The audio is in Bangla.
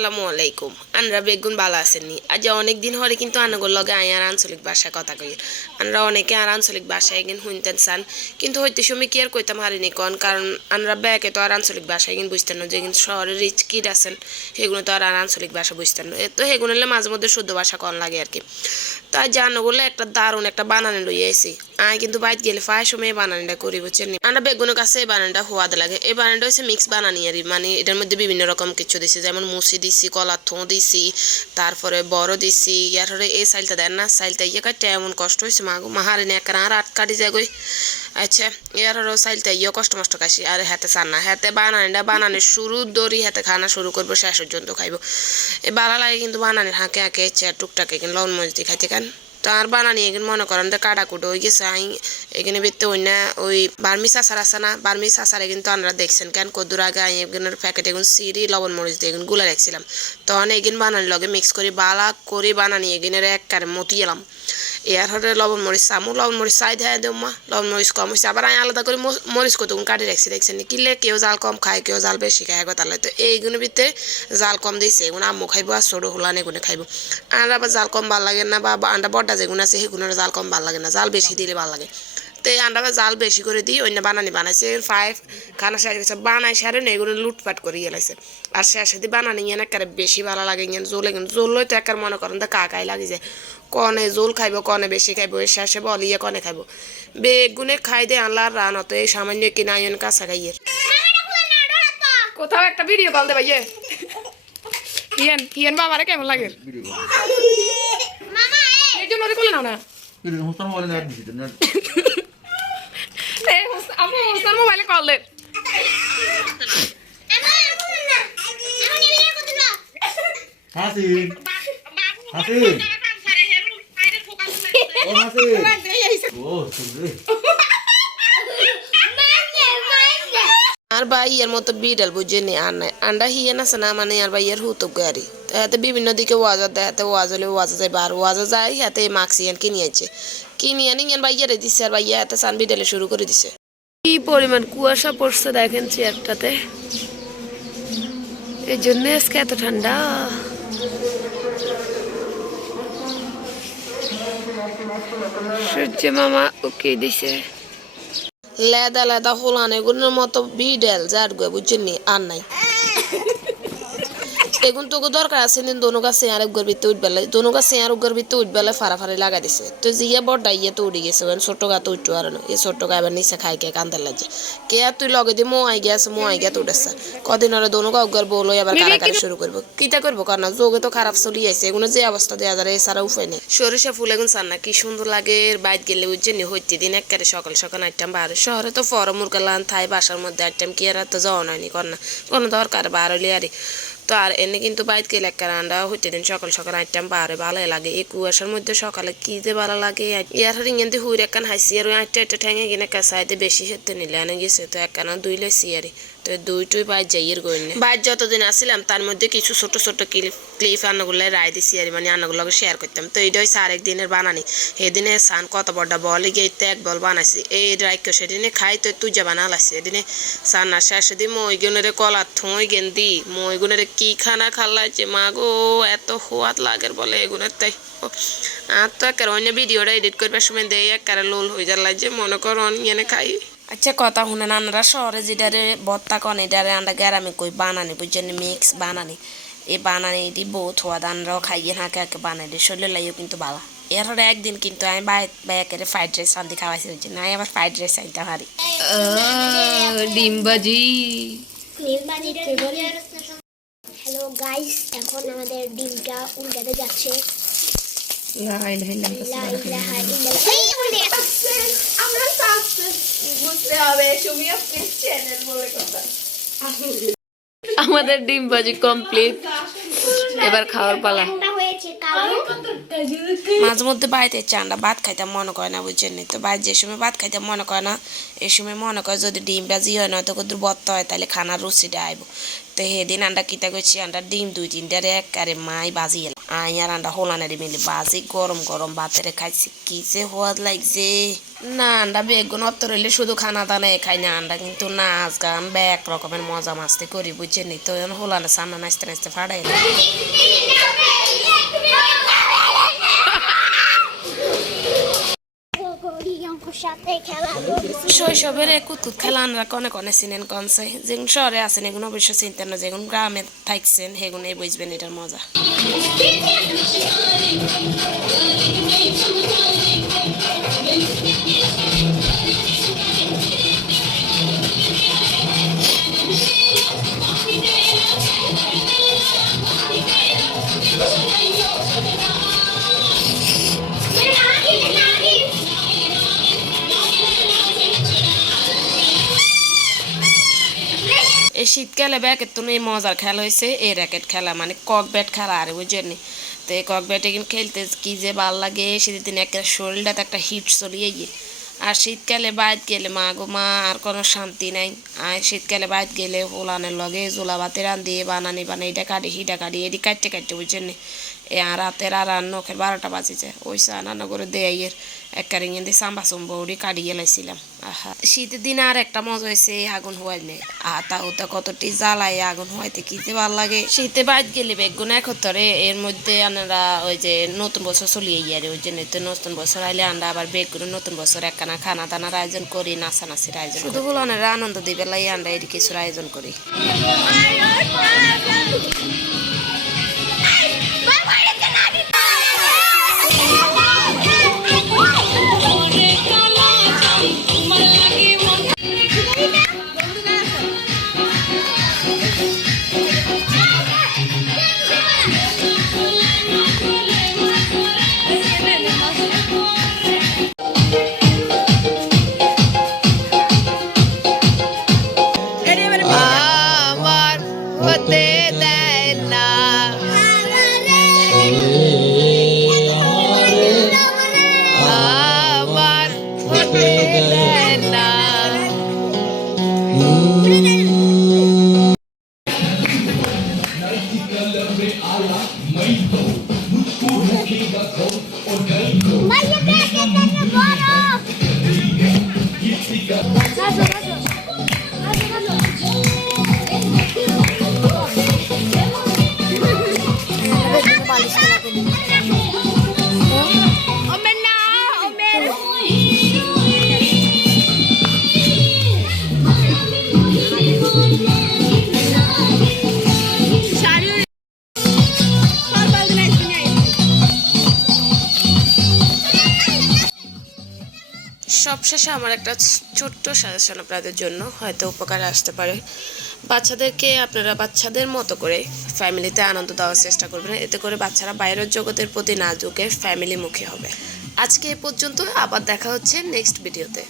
আসসালামু আলাইকুম। আমরা বেগুন ভালো আসেননি। আজ অনেক দিন হরে কিন্তু আনাগোর লগে আয়ার আঞ্চলিক ভাষায় কথা কই। আমরা অনেকে আর আঞ্চলিক ভাষায় একদিন শুনতেন চান, কিন্তু হইতে সময় কি আর কইতাম হারিনি কন, কারণ আমরা ব্যাকে তো আর আঞ্চলিক ভাষায় কিন্তু বুঝতেন না, যে কিন্তু শহরের রিচ কিড আছেন সেগুলো তো আর আঞ্চলিক ভাষা বুঝতেন না, তো সেগুলো মাঝে মধ্যে শুদ্ধ ভাষা কন লাগে আর কি। তাই জানাগুলো একটা দারুণ একটা বানানি লইয়া আইছি। আয় কিন্তু বাইরে গেলে ফায় সময় বানানিটা করি বুঝছেন। আমরা বেগুনের কাছে এই বানানিটা হওয়াদ লাগে। এই বানানিটা হচ্ছে মিক্স বানানি আর মানে এটার মধ্যে বিভিন্ন রকম কিছু দিছি, যেমন মুসি দিছি, কলার থো দিছি, তারপরে বড় দিছি। ইয়ার এই সাইলটা দেন না, সাইলটা ইয়ে কাটতে এমন কষ্ট হয়েছে মা গো, মাহারে নে একটা আর আট কাটি যায় গই। আচ্ছা ইয়ার সাইলটা ইয়ে কষ্ট মষ্ট কাশি আর হাতে চান না, হাতে বানানির শুরু দড়ি হাতে খানা শুরু করবো, শেষ পর্যন্ত খাইব। এ ভালো লাগে কিন্তু বানানির হাঁকে হাঁকে টুকটাকে কিন্তু লবণ মরিচ দিয়ে খাইতে খান। তো আর বানানি এখানে মনে করেন যে কাটাকুটো হয়ে গেছে। আই এখানে বেরতে ওই না ওই বার্মিস আচার আছে না, বার্মিস আচারে কিন্তু আপনারা দেখছেন কেন কদ্দুর আগে আই এগুলোর প্যাকেট এগুলো সিঁড়ি লবণ মরিচ দিয়ে এগুলো গুলা রাখছিলাম। তখন এগিন বানানি লগে মিক্স করি বালা করে বানানি এগিনের একবারে মতি এলাম। এর হরে লবণ মরিচ চামু, লবণ মরিচ চাই দেয় দেও মা, লবণ মরিচ কম হয়েছে। আবার আমি আলাদা করে মরিচ কতগুলো কাটি রাখছি দেখছেন, কিনলে কেউ জাল কম খায় কেউ জাল বেশি খায় তাহলে তো এইগুলোর ভিতরে জাল কম দিয়েছে, এগুলো আম্মু খাইবো আর ছোটো হলান এগুলো খাইবো। আর আবার জাল কম ভাল লাগে না, বা আন্ডা বড্ডা যেগুলো আছে সেগুলোর জাল কম ভাল লাগে না, জাল বেশি দিলে ভাল লাগে। তো এই আন্ডা জাল বেশি করে দিই অন্য বানানি বানাইছে ফাইভ খানা শেষ গেছে বানাই সারে না এগুলো লুটপাট করে গেলাইছে। আর শেষে দিয়ে বানানি ইয়ে একেবারে বেশি ভালো লাগে, ইয়ে জোলে জোল তো একার মনে করেন তো কাকাই লাগে যায়, কনে জোল খাইব কনে বেশি খাইব, এর শেষে বল ইয়ে কনে খাইব। বেগুনে খাই দে আল্লাহর রান অত এই সামান্য কিনা আয়ন কাঁচা খাইয়ের কোথাও একটা ভিডিও কল দে ভাইয়ে। হিয়ান হিয়ান বাবারে কেমন লাগে এই জন্য ওরে কোলে নাও না। আপনি হোস্টার মোবাইলে কল দেন। হাসিন হাসিন ও হাসিন ও সুন্দর আর ভাই এর মতো বিড়াল বুঝেনি আর নাই আন্ডা হিয়েন আছে না মানে আর ভাই এর হুতো গাড়ি হাতে বিভিন্ন দিকে ওয়াজার দেয়, হাতে ওয়াজ হলে ওয়াজা যায় বার ওয়াজা যায়, হাতে মাক্স ইয়ান কিনে আনছে, কিনে আনি ইয়ান ভাইয়ারে দিচ্ছে আর ভাইয়া হাতে চান বিড়ালে শুরু করে দিছে। কি পরিমাণ কুয়াশা পড়ছে দেখেন চেয়ারটাতে, এই জন্য আজকে এত ঠান্ডা। সূর্য মামা ওকে দিছে লেদা লেদা হোলান এগুলোর মতো বিডেল যার গো বুঝছেন নি আর নাই। এগুন তো দরকার আছে নি দোনো গাছে আর একবার ভিতরে উঠবেলে, দোনো গাছে আর একবার ভিতরে উঠবেলে ফাড়াফাড়ি লাগাই দিছে। তো জিয়া বড়টা ইয়ে তো উড়ে গেছে, ছোট গা তো উঠতে আর না, এই ছোট গা এবার নিচে খাই কে কান্দার লাগছে কে আর তুই লগে দিয়ে মোয়াই গেছে মোয়াই গে তো উঠেছে কদিন আর দোনো গা একবার বলো আবার কারাকারি শুরু করবো, কিটা করবো কারণ যোগে তো খারাপ চলি আছে এগুলো যে অবস্থা দেওয়া যায় এছাড়া উপায় নেই। সরিষা ফুল এগুন চান না কি সুন্দর লাগে বাইর গেলে বুঝছেন নি হইতে দিন একেবারে সকাল সকাল আইটাম বার শহরে তো ফর মুরগালান থাই বাসার মধ্যে আইটাম কি আর তো যাওয়া হয়নি কন্যা কোনো দরকার বার হলে আরে। তো আর এনে কিন্তু বাইরে গেলে একটা রান্না হইতে দিন সকাল সকাল আইটাম বারে ভালো লাগে, এই কুয়াশার মধ্যে সকালে কি যে ভালো লাগে। ইয়ার ইংদি হুইর একখান হাসি আর আটটা ঠেঙে কিনে কাছাইতে বেশি সেতে নিলে এনে গেছে তো একখানা দুই লেছি আর তো দুইটুই বাইর যাইয়ের গই না বাইর যতদিন আসছিলাম তার মধ্যে কিছু ছোট ছোট ক্লিপ আনাগুলো রায় দিছি আর মানে আনাগুলোকে শেয়ার করতাম। তো এইটা হচ্ছে আরেক দিনের বানানি, সেদিনে সান কত বড়টা বল গিয়ে এক বল বানাইছি এই রাইক্য সেদিনে খাই তো তুই যা বানালাছি এদিনে সান না শেষে দিই মই গুনেরে কলার থই গেন দি মই গুনেরে কি খানা খাল্লাইছে মা গো এত সোয়াদ লাগের বলে এগুনের তাই। আর তো একের অন্য ভিডিওটা এডিট করবার সময় দেয় একেবারে লোল হয়ে যার লাগছে মনে করো এনে খাই। আচ্ছা কথা শুনেন আপনারা শহরে যেটারে বত্তা কন এটারে আমরা গ্রামে কই বানানি বুঝছেন মিক্স বানানি, এই বানানি দি বহুত সোয়াদ আনরাও খাইয়ে হাঁকে হাঁকে বানাই দিই শরীর লাগিও কিন্তু ভালো। এর হলে একদিন কিন্তু আমি বাইকের ফ্রাইড রাইস আনতে খাওয়াইছি হচ্ছে না আবার ফ্রাইড রাইস আনতে পারি ডিম ভাজি। হ্যালো গাইস, এখন আমাদের ডিমটা উল্টাতে যাচ্ছে। আমাদের ডিম ভাজি কমপ্লিট, এবার খাওয়ার পালা। মাঝে মধ্যে বাড়িতে চান্ডা ভাত খাইতে মনে করে না বুঝছেন, তো বাইরে যে সময় ভাত খাইতে মনে করে না এই সময় মনে করে যদি ডিম ভাজি হয় না তো কত বত্তা হয় তাহলে খানার রুচিটা আইব। তো সেদিন আন্ডা কিতা করছি আন্ডা ডিম দুই তিনটারে একবারে মাই বাজি এলাম আই আর আন্ডা হোলানারি মিলে বাজি গরম গরম ভাতেরে খাইছি কি যে সোয়াদ লাগছে। না আমরা বেগুন অত রইলে শুধু খানা দানা খাই না, আমরা কিন্তু নাচ গান ব্যাক রকমের মজা মাস্তি করি বুঝছেন নি। তো হোলানে সামনে নাচতে নাচতে ফাড়াই না। সাথে খেলা শৈশবের এই কুতকুত খেলা আমরা কনে কনে চিনেন কনসে, যেগুন শহরে আছেন এগুলো অবশ্য চিনতেন না, যেগুন গ্রামে থাকছেন সেগুলোই বুঝবেন এটার মজা। এই শীতকালে ব্যাকের তো এই মজার খেলা হয়েছে এই র্যাকেট খেলা, মানে কক ব্যাট খেলা আর বুঝছেন। তো এই কক ব্যাটে কিন্তু খেলতে কি যে ভাল লাগে, সেদিন একটা শরীরটাতে একটা হিট চলিয়ে গিয়ে। আর শীতকালে বাইরে গেলে মা গো মা আর কোনো শান্তি নাই। আর শীতকালে বাইরে গেলে ওলানের লগে জোলা ভাতে রান্ধি বানানি বানাইটা কাটি হিটা কাটি এটি কাটতে কাটতে বুঝছেন। এ আর রাতের আর নখের 12টা বাজে যায়, ওই চা রান্না করে দেয়ের একটা রিঙে দিয়ে সাম্বা চুম্বা উড়ি কাটিয়ে লাইছিলাম। আহা শীতের দিনে আর একটা মজা হয়েছে আগুন হওয়াই নেই, আতা উতা কতটি জ্বালাই আগুন হওয়াইতে কি যে ভালো লাগে। শীতে বাইর গেলে বেগুন একত্তরে এর মধ্যে আমরা ওই যে নতুন বছর চলিয়ে গিয়ে ওই জন্য তো নতুন বছর আইলে আমরা আবার বেগুন নতুন বছর একখানা খানা দানার আয়োজন করি, নাচানাচির আয়োজন, শুধু ফুলনের আনন্দ দিবে লাই আমরা এর কিছুর আয়োজন করি। আমার হতে দেয় না আমার হতে দেয় না। সবশেষে আমার একটা ছোট্ট সাজেশন আপনাদের জন্য হয়তো উপকারে আসতে পারে। বাচ্চাদেরকে আপনারা বাচ্চাদের মতো করে ফ্যামিলিতে আনন্দ দেওয়ার চেষ্টা করবেন, এতে করে বাচ্চারা বাইরের জগতের প্রতি না ঝুঁকে ফ্যামিলিমুখী হবে। আজকে এ পর্যন্ত, আবার দেখা হচ্ছে নেক্সট ভিডিওতে।